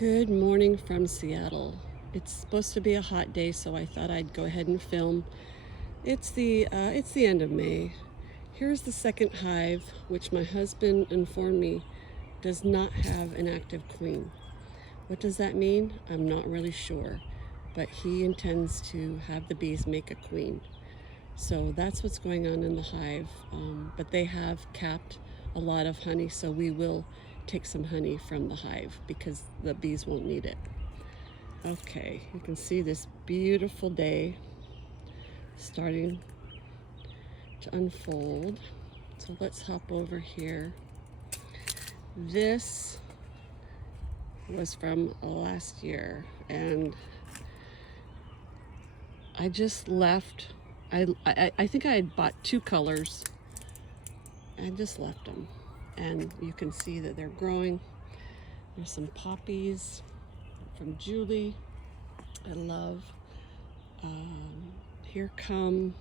Good morning from Seattle. It's supposed to be a hot day, so I thought I'd go ahead and film. It's the end of May. Here's the second hive, which my husband informed me does not have an active queen. What does that mean? I'm not really sure, but he intends to have the bees make a queen. So that's what's going on in the hive. But they have capped a lot of honey, so we will take some honey from the hive because the bees won't need it. Okay, you can see this beautiful day starting to unfold. So let's hop over here. This was from last year, and I just left. I think I had bought two colors. I just left them, and you can see that they're growing. There's some poppies from Julie. I love. Here come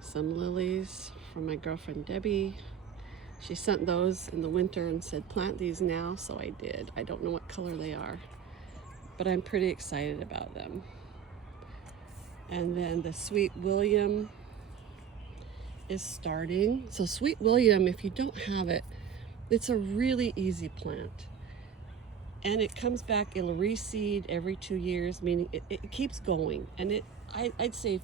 some lilies from my girlfriend Debbie. She sent those in the winter and said plant these now, so I did. I don't know what color they are, but I'm pretty excited about them. And then the Sweet William is starting. So Sweet William, if you don't have it, it's a really easy plant. And it comes back, it'll reseed every 2 years, meaning it keeps going. And I'd say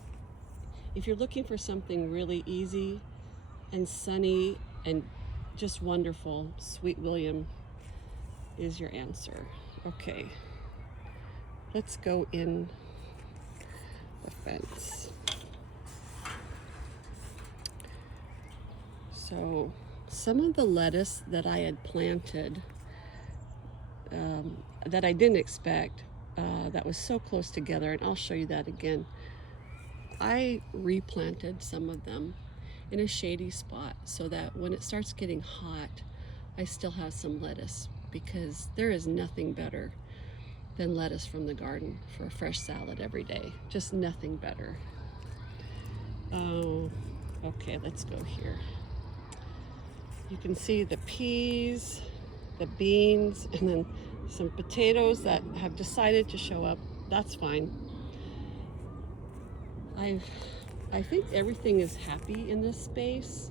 if you're looking for something really easy and sunny and just wonderful, Sweet William is your answer. Okay, let's go in the fence. So some of the lettuce that I had planted that I didn't expect, that was so close together, and I'll show you that again. I replanted some of them in a shady spot so that when it starts getting hot, I still have some lettuce, because there is nothing better than lettuce from the garden for a fresh salad every day. Just nothing better. Oh, okay, let's go here. You can see the peas, the beans, and then some potatoes that have decided to show up. That's fine. I think everything is happy in this space.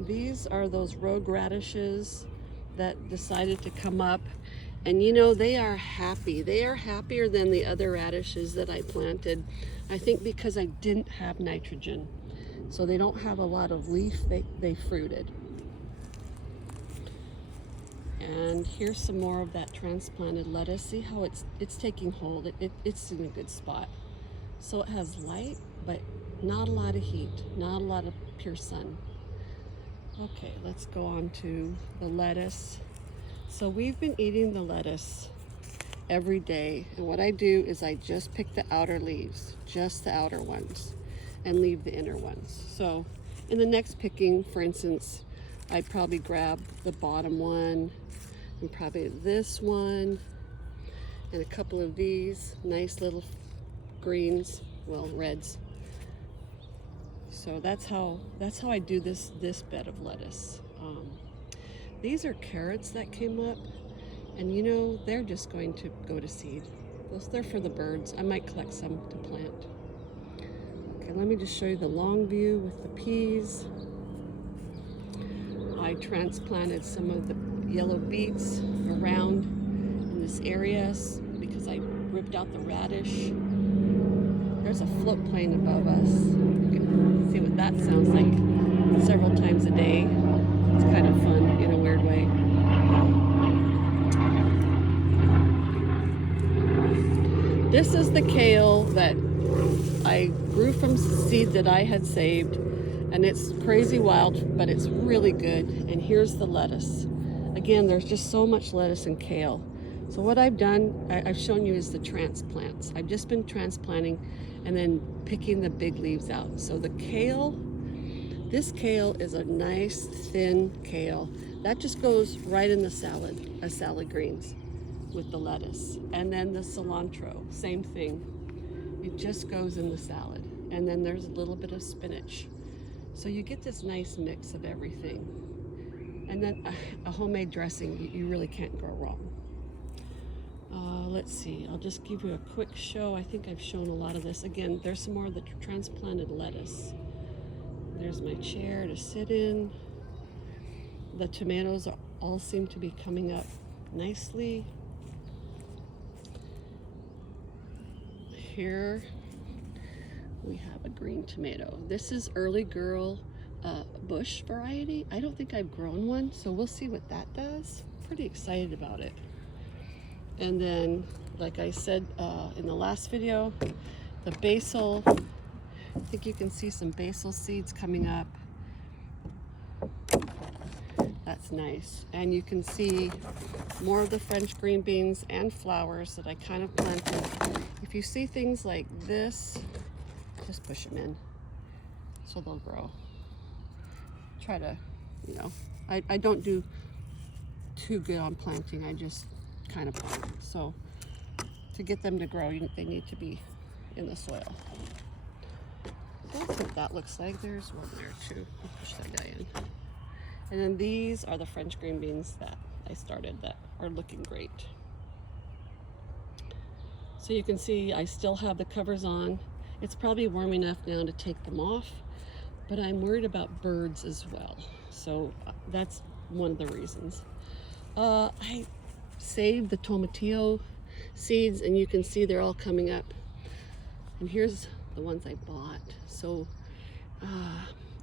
These are those rogue radishes that decided to come up, and you know, they are happy. They are happier than the other radishes that I planted. I think because I didn't have nitrogen, so they don't have a lot of leaf. They fruited. And here's some more of that transplanted lettuce. See how it's taking hold. It's in a good spot. So it has light, but not a lot of heat, not a lot of pure sun. Okay, let's go on to the lettuce. So we've been eating the lettuce every day, and what I do is I just pick the outer leaves, just the outer ones, and leave the inner ones. So in the next picking, for instance, I'd probably grab the bottom one, and probably this one, and a couple of these nice little greens, well, reds. So that's how I do this bed of lettuce. These are carrots that came up, and you know, they're just going to go to seed. They're for the birds. I might collect some to plant. Okay, let me just show you the long view with the peas. I transplanted some of the yellow beets around in this area because I ripped out the radish. There's a float plane above us. You can see what that sounds like several times a day. It's kind of fun in a weird way. This is the kale that I grew from seeds that I had saved, and it's crazy wild, but it's really good. And here's the lettuce. Again, there's just so much lettuce and kale. So what I've done, I've shown you, is the transplants. I've just been transplanting and then picking the big leaves out. So the kale, this kale is a nice thin kale. That just goes right in the salad, a salad greens with the lettuce. And then the cilantro, same thing. It just goes in the salad. And then there's a little bit of spinach. So you get this nice mix of everything. And then a homemade dressing, you really can't go wrong. Let's see, I'll just give you a quick show. I think I've shown a lot of this. Again, there's some more of the transplanted lettuce. There's my chair to sit in. The tomatoes all seem to be coming up nicely. Here we have a green tomato. This is early girl bush variety. I don't think I've grown one, so we'll see what that does. Pretty excited about it. And then, like I said in the last video, the basil. I think you can see some basil seeds coming up. That's nice. And you can see more of the French green beans and flowers that I kind of planted. If you see things like this, just push them in so they'll grow. Try to, you know, I don't do too good on planting. I just kind of plant. So to get them to grow, they need to be in the soil. So that's what that looks like. There's one there too. I'll push that guy in. And then these are the French green beans that I started that are looking great. So you can see I still have the covers on. It's probably warm enough now to take them off, but I'm worried about birds as well. So that's one of the reasons. I saved the tomatillo seeds, and you can see they're all coming up. And here's the ones I bought. So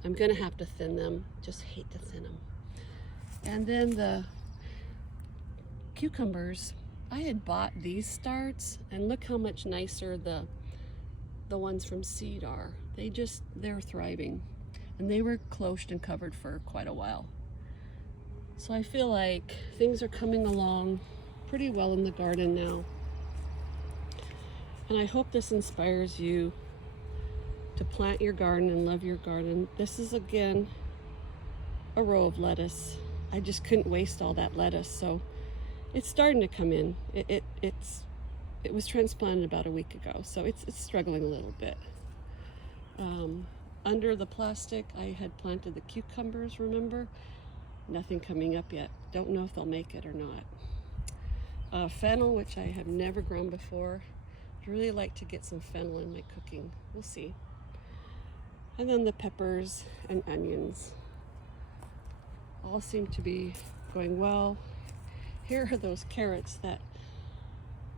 I'm gonna have to thin them. Just hate to thin them. And then the cucumbers, I had bought these starts, and look how much nicer the ones from seed are. They're thriving, and they were cloached and covered for quite a while. So I feel like things are coming along pretty well in the garden now. And I hope this inspires you to plant your garden and love your garden. This is, again, a row of lettuce. I just couldn't waste all that lettuce, so it's starting to come in. It was transplanted about a week ago, so it's struggling a little bit. Under the plastic, I had planted the cucumbers, remember? Nothing coming up yet. Don't know if they'll make it or not. Fennel, which I have never grown before. I'd really like to get some fennel in my cooking. We'll see. And then the peppers and onions all seem to be going well. Here are those carrots that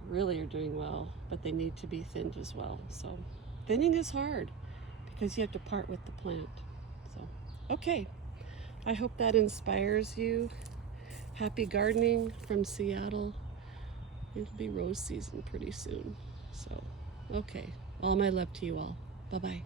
really are doing well, but they need to be thinned as well. So thinning is hard because you have to part with the plant. So, okay. I hope that inspires you. Happy gardening from Seattle. It'll be rose season pretty soon. So, okay. All my love to you all. Bye-bye.